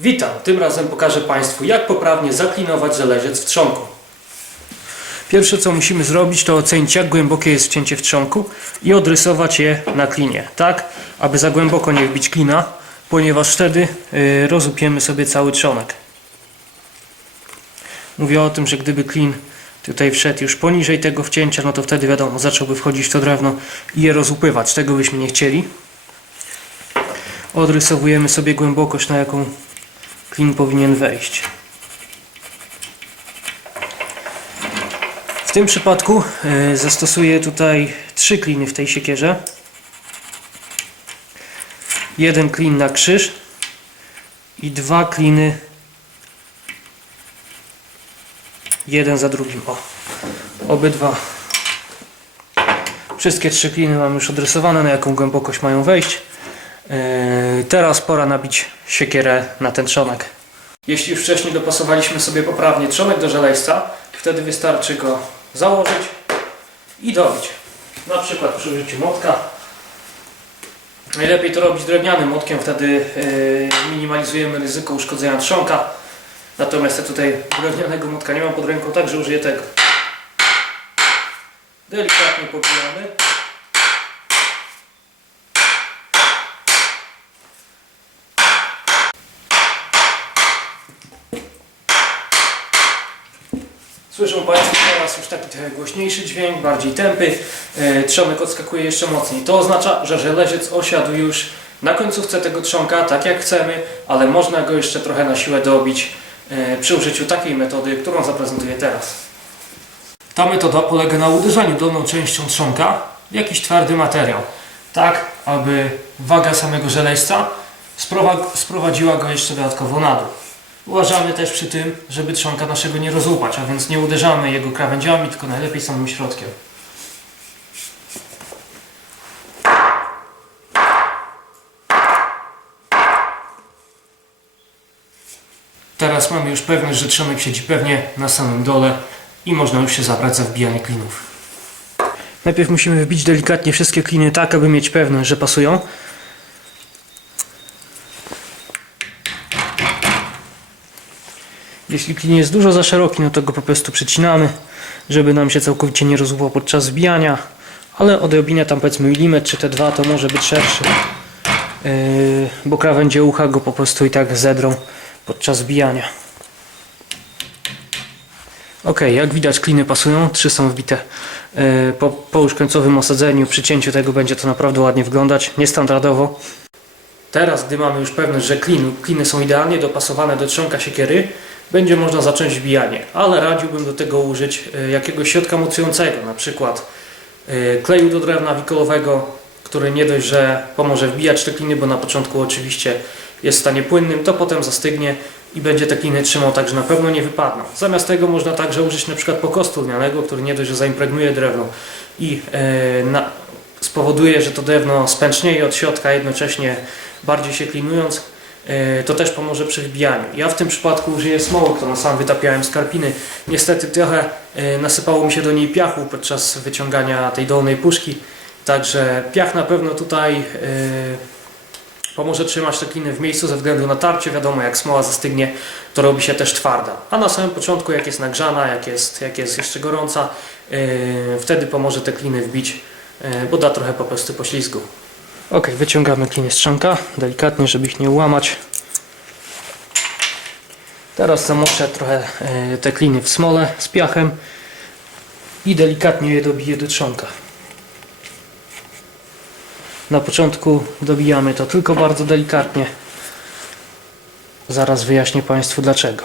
Witam, tym razem pokażę Państwu, jak poprawnie zaklinować żeleziec w trzonku. Pierwsze co musimy zrobić, to ocenić, jak głębokie jest wcięcie w trzonku i odrysować je na klinie, tak aby za głęboko nie wbić klina, ponieważ wtedy rozupiemy sobie cały trzonek. Mówię o tym, że gdyby klin tutaj wszedł już poniżej tego wcięcia, no to wtedy wiadomo, zacząłby wchodzić w to drewno i je rozupywać. Tego byśmy nie chcieli. Odrysowujemy sobie głębokość, na jaką klin powinien wejść. W tym przypadku zastosuję tutaj 3 kliny w tej siekierze. Jeden klin na krzyż i 2 kliny jeden za drugim. Obydwa. Wszystkie 3 kliny mam już odrysowane, na jaką głębokość mają wejść. Teraz pora nabić siekierę na ten trzonek. Jeśli już wcześniej dopasowaliśmy sobie poprawnie trzonek do żelejca, wtedy wystarczy go założyć i dobić. Na przykład przy użyciu młotka. Najlepiej to robić drewnianym młotkiem, wtedy minimalizujemy ryzyko uszkodzenia trzonka. Natomiast ja tutaj drewnianego młotka nie mam pod ręką, także użyję tego. Delikatnie pobijamy. Słyszą Państwo teraz już taki trochę głośniejszy dźwięk, bardziej tępy. Trzonek odskakuje jeszcze mocniej. To oznacza, że żeleziec osiadł już na końcówce tego trzonka, tak jak chcemy, ale można go jeszcze trochę na siłę dobić przy użyciu takiej metody, którą zaprezentuję teraz. Ta metoda polega na uderzaniu dolną częścią trzonka w jakiś twardy materiał, tak aby waga samego żelejca sprowadziła go jeszcze dodatkowo na dół. Uważamy też przy tym, żeby trzonka naszego nie rozłupać, a więc nie uderzamy jego krawędziami, tylko najlepiej samym środkiem. Teraz mamy już pewność, że trzonek siedzi pewnie na samym dole i można już się zabrać za wbijanie klinów. Najpierw musimy wbić delikatnie wszystkie kliny tak, aby mieć pewność, że pasują. Jeśli klin jest dużo za szeroki, no to go po prostu przycinamy, żeby nam się całkowicie nie rozłupał podczas wbijania, ale odrobinę tam powiedzmy milimetr czy te 2 to może być szerszy, bo krawędzie ucha go po prostu i tak zedrą podczas wbijania. Ok, jak widać kliny pasują, 3 są wbite. Po już końcowym osadzeniu, przy cięciu tego będzie to naprawdę ładnie wyglądać, niestandardowo. Teraz, gdy mamy już pewność, że kliny są idealnie dopasowane do trzonka siekiery, będzie można zacząć wbijanie, ale radziłbym do tego użyć jakiegoś środka mocującego, na przykład kleju do drewna wikolowego, który nie dość, że pomoże wbijać te kliny, bo na początku oczywiście jest w stanie płynnym, to potem zastygnie i będzie te kliny trzymał tak, że na pewno nie wypadną. Zamiast tego można także użyć na przykład pokostu lnianego, który nie dość, że zaimpregnuje drewno i spowoduje, że to drewno spęcznieje od środka, jednocześnie bardziej się klinując, to też pomoże przy wbijaniu. Ja w tym przypadku użyję smoły, którą sam wytapiałem z karpiny. Niestety trochę nasypało mi się do niej piachu podczas wyciągania tej dolnej puszki, także piach na pewno tutaj pomoże trzymać te kliny w miejscu ze względu na tarcie. Wiadomo, jak smoła zastygnie, to robi się też twarda. A na samym początku, jak jest nagrzana, jak jest jeszcze gorąca, wtedy pomoże te kliny wbić, bo da trochę po prostu poślizgu. Ok, wyciągamy kliny z trzonka, delikatnie, żeby ich nie ułamać. Teraz zamoczę trochę te kliny w smole z piachem i delikatnie je dobiję do trzonka. Na początku dobijamy to tylko bardzo delikatnie. Zaraz wyjaśnię Państwu dlaczego.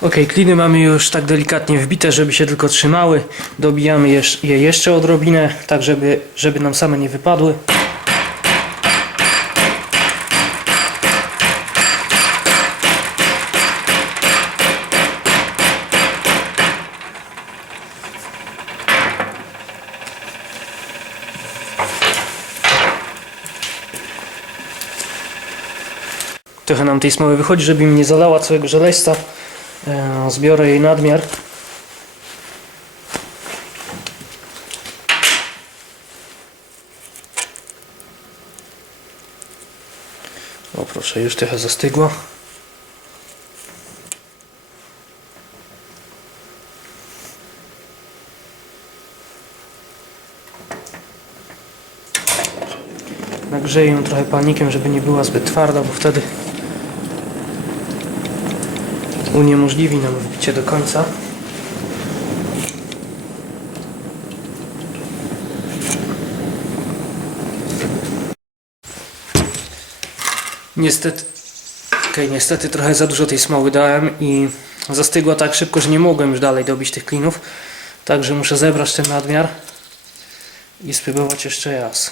Ok, kliny mamy już tak delikatnie wbite, żeby się tylko trzymały. Dobijamy je jeszcze odrobinę, tak żeby nam same nie wypadły. Trochę nam tej smoły wychodzi, żeby mi nie zalała całego żelejsta. Zbiorę jej nadmiar. O proszę, już trochę zastygło. Nagrzeję ją trochę palnikiem, żeby nie była zbyt twarda, bo wtedy uniemożliwi nam wbicie do końca. Niestety trochę za dużo tej smoły dałem i zastygła tak szybko, że nie mogłem już dalej dobić tych klinów. Także muszę zebrać ten nadmiar i spróbować jeszcze raz.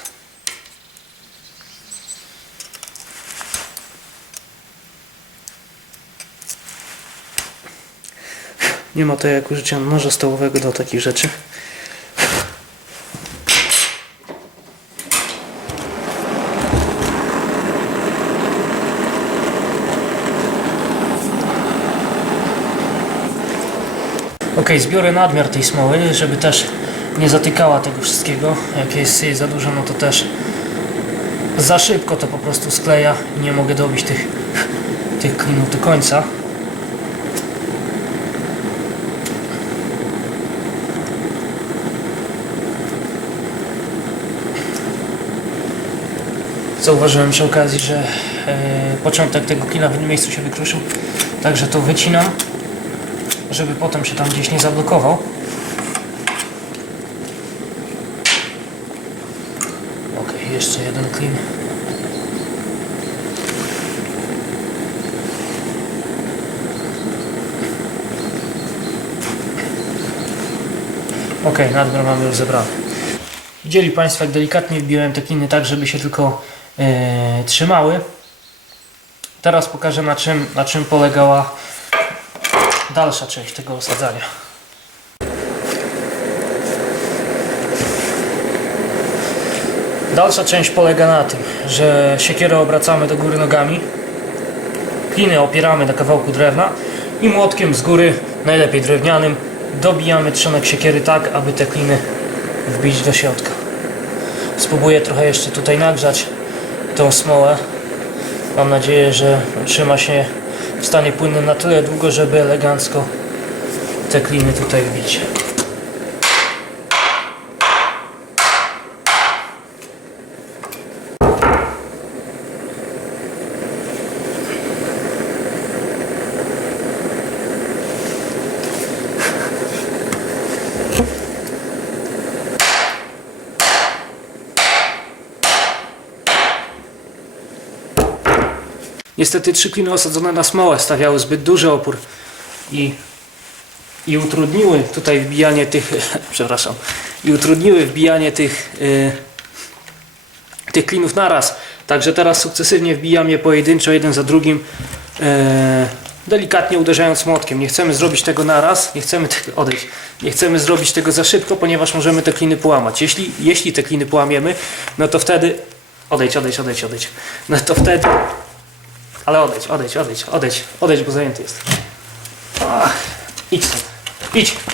Nie ma to jak użycia noża stołowego do takich rzeczy. Ok, zbiorę nadmiar tej smoły, żeby też nie zatykała tego wszystkiego. Jak jest jej za dużo, no to też za szybko to po prostu skleja i nie mogę dobić tych klinów do końca. Zauważyłem przy okazji, że początek tego klina w jednym miejscu się wykruszył, także to wycinam, żeby potem się tam gdzieś nie zablokował. Ok, jeszcze jeden klin. Ok, nadmiar mamy już zebrany. Widzieli Państwo, jak delikatnie wbiłem te kliny tak, żeby się tylko trzymały. Teraz pokażę, na czym polegała dalsza część tego osadzania. Dalsza część polega na tym, że siekierę obracamy do góry nogami, kliny opieramy na kawałku drewna i młotkiem z góry, najlepiej drewnianym, dobijamy trzonek siekiery tak, aby te kliny wbić do środka. Spróbuję trochę jeszcze tutaj nagrzać tą smołę. Mam nadzieję, że trzyma się w stanie płynnym na tyle długo, żeby elegancko te kliny tutaj wbić. Niestety 3 kliny osadzone na smołę stawiały zbyt duży opór i utrudniły tutaj wbijanie tych, przepraszam, i utrudniły wbijanie tych klinów naraz. Także teraz sukcesywnie wbijam je pojedynczo, jeden za drugim, delikatnie uderzając młotkiem. Nie chcemy zrobić tego naraz, nie chcemy zrobić tego za szybko, ponieważ możemy te kliny połamać. Jeśli te kliny połamiemy, no to wtedy odejdź. No to wtedy, ale odejdź, bo zajęty jest. Ach, idź stąd.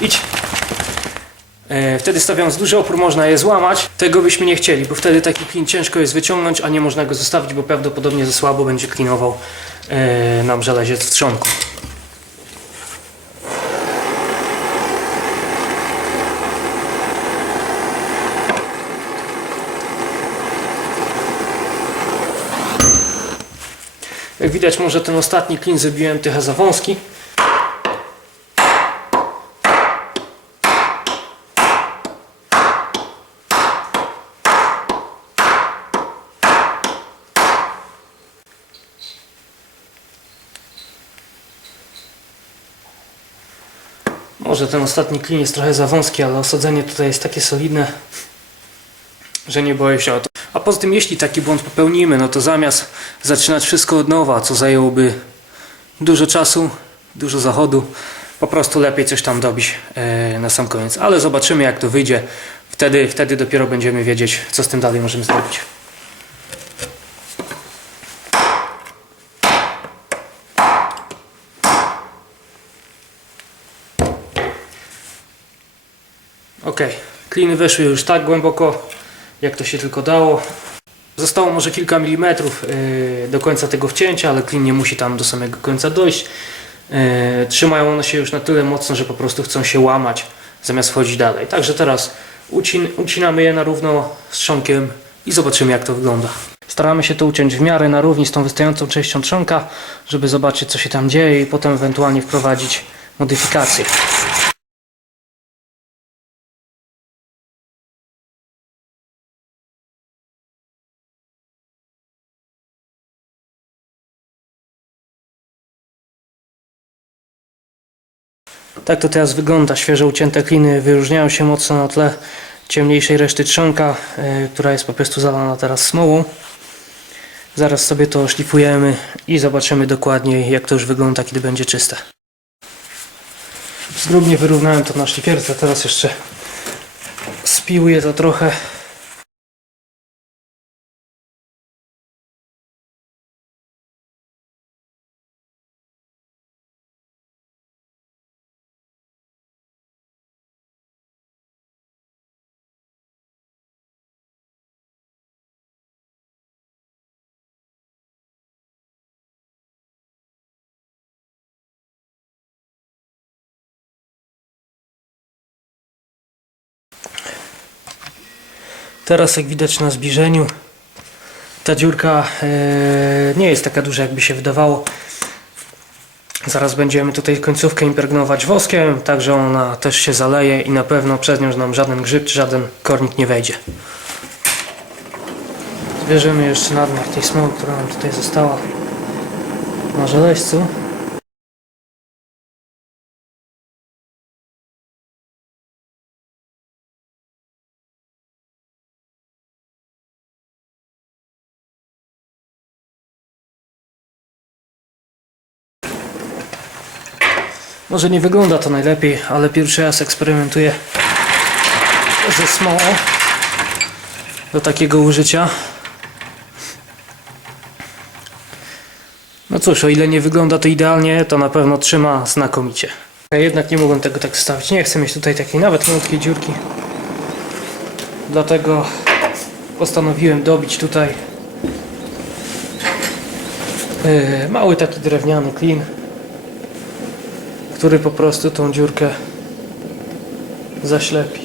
Idź. Wtedy stawiając duży opór można je złamać. Tego byśmy nie chcieli, bo wtedy taki klin ciężko jest wyciągnąć, a nie można go zostawić, bo prawdopodobnie za słabo będzie klinował nam żeleziec w trzonku. Jak widać, może ten ostatni klin zrobiłem trochę za wąski. Może ten ostatni klin jest trochę za wąski, ale osadzenie tutaj jest takie solidne, że nie boję się o to. A poza tym, jeśli taki błąd popełnimy, no to zamiast zaczynać wszystko od nowa, co zajęłoby dużo czasu, dużo zachodu, po prostu lepiej coś tam dobić na sam koniec. Ale zobaczymy, jak to wyjdzie. Wtedy dopiero będziemy wiedzieć, co z tym dalej możemy zrobić. Ok, kliny weszły już tak głęboko, jak to się tylko dało. Zostało może kilka milimetrów do końca tego wcięcia, ale klin nie musi tam do samego końca dojść. Trzymają one się już na tyle mocno, że po prostu chcą się łamać, zamiast wchodzić dalej. Także teraz ucinamy je na równo z trzonkiem i zobaczymy, jak to wygląda. Staramy się to uciąć w miarę na równi z tą wystającą częścią trzonka, żeby zobaczyć, co się tam dzieje i potem ewentualnie wprowadzić modyfikacje. Tak to teraz wygląda. Świeżo ucięte kliny wyróżniają się mocno na tle ciemniejszej reszty trzonka, która jest po prostu zalana teraz smołą. Zaraz sobie to szlifujemy i zobaczymy dokładniej, jak to już wygląda, kiedy będzie czyste. Zgrubnie wyrównałem to na szlifierce, teraz jeszcze spiłuję to trochę. Teraz, jak widać na zbliżeniu, ta dziurka nie jest taka duża, jakby się wydawało. Zaraz będziemy tutaj końcówkę impregnować woskiem, tak że ona też się zaleje i na pewno przez nią nam żaden grzyb czy żaden kornik nie wejdzie. Zbierzemy jeszcze nadmiar tej smoły, która nam tutaj została na żeleźcu. Może nie wygląda to najlepiej, ale pierwszy raz eksperymentuję ze smołą do takiego użycia. No cóż, o ile nie wygląda to idealnie, to na pewno trzyma znakomicie. Ja jednak nie mogłem tego tak stawić. Nie chcę mieć tutaj takiej nawet malutkiej dziurki. Dlatego postanowiłem dobić tutaj mały taki drewniany klin, który po prostu tą dziurkę zaślepi.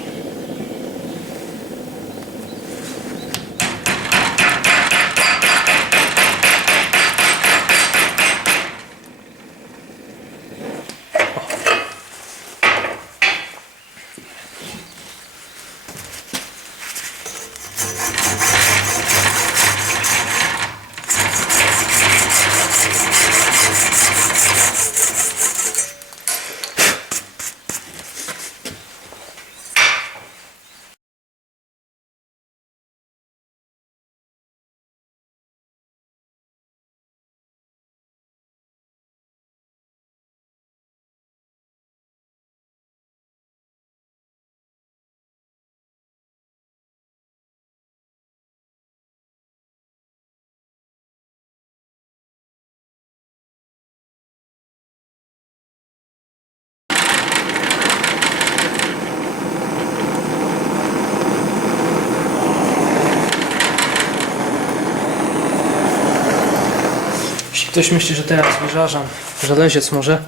Jeśli ktoś myśli, że teraz wyżarzam żeleziec, może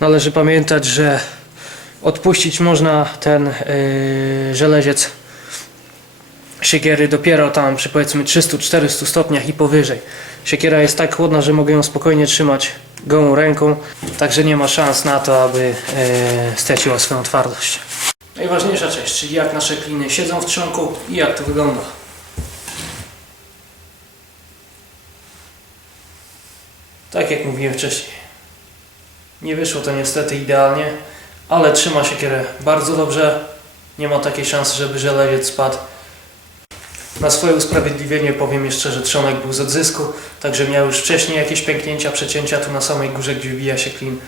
należy pamiętać, że odpuścić można ten żeleziec siekiery dopiero tam przy powiedzmy 300-400 stopniach i powyżej. Siekiera jest tak chłodna, że mogę ją spokojnie trzymać gołą ręką, także nie ma szans na to, aby straciła swoją twardość. Najważniejsza część, czyli jak nasze kliny siedzą w trzonku i jak to wygląda. Tak jak mówiłem wcześniej, nie wyszło to niestety idealnie, ale trzyma siekierę bardzo dobrze. Nie ma takiej szansy, żeby żelaziec spadł. Na swoje usprawiedliwienie powiem jeszcze, że trzonek był z odzysku, także miał już wcześniej jakieś pęknięcia, przecięcia tu na samej górze, gdzie wbija się klin.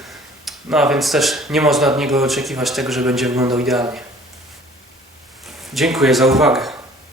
No a więc też nie można od niego oczekiwać tego, że będzie wyglądał idealnie. Dziękuję za uwagę.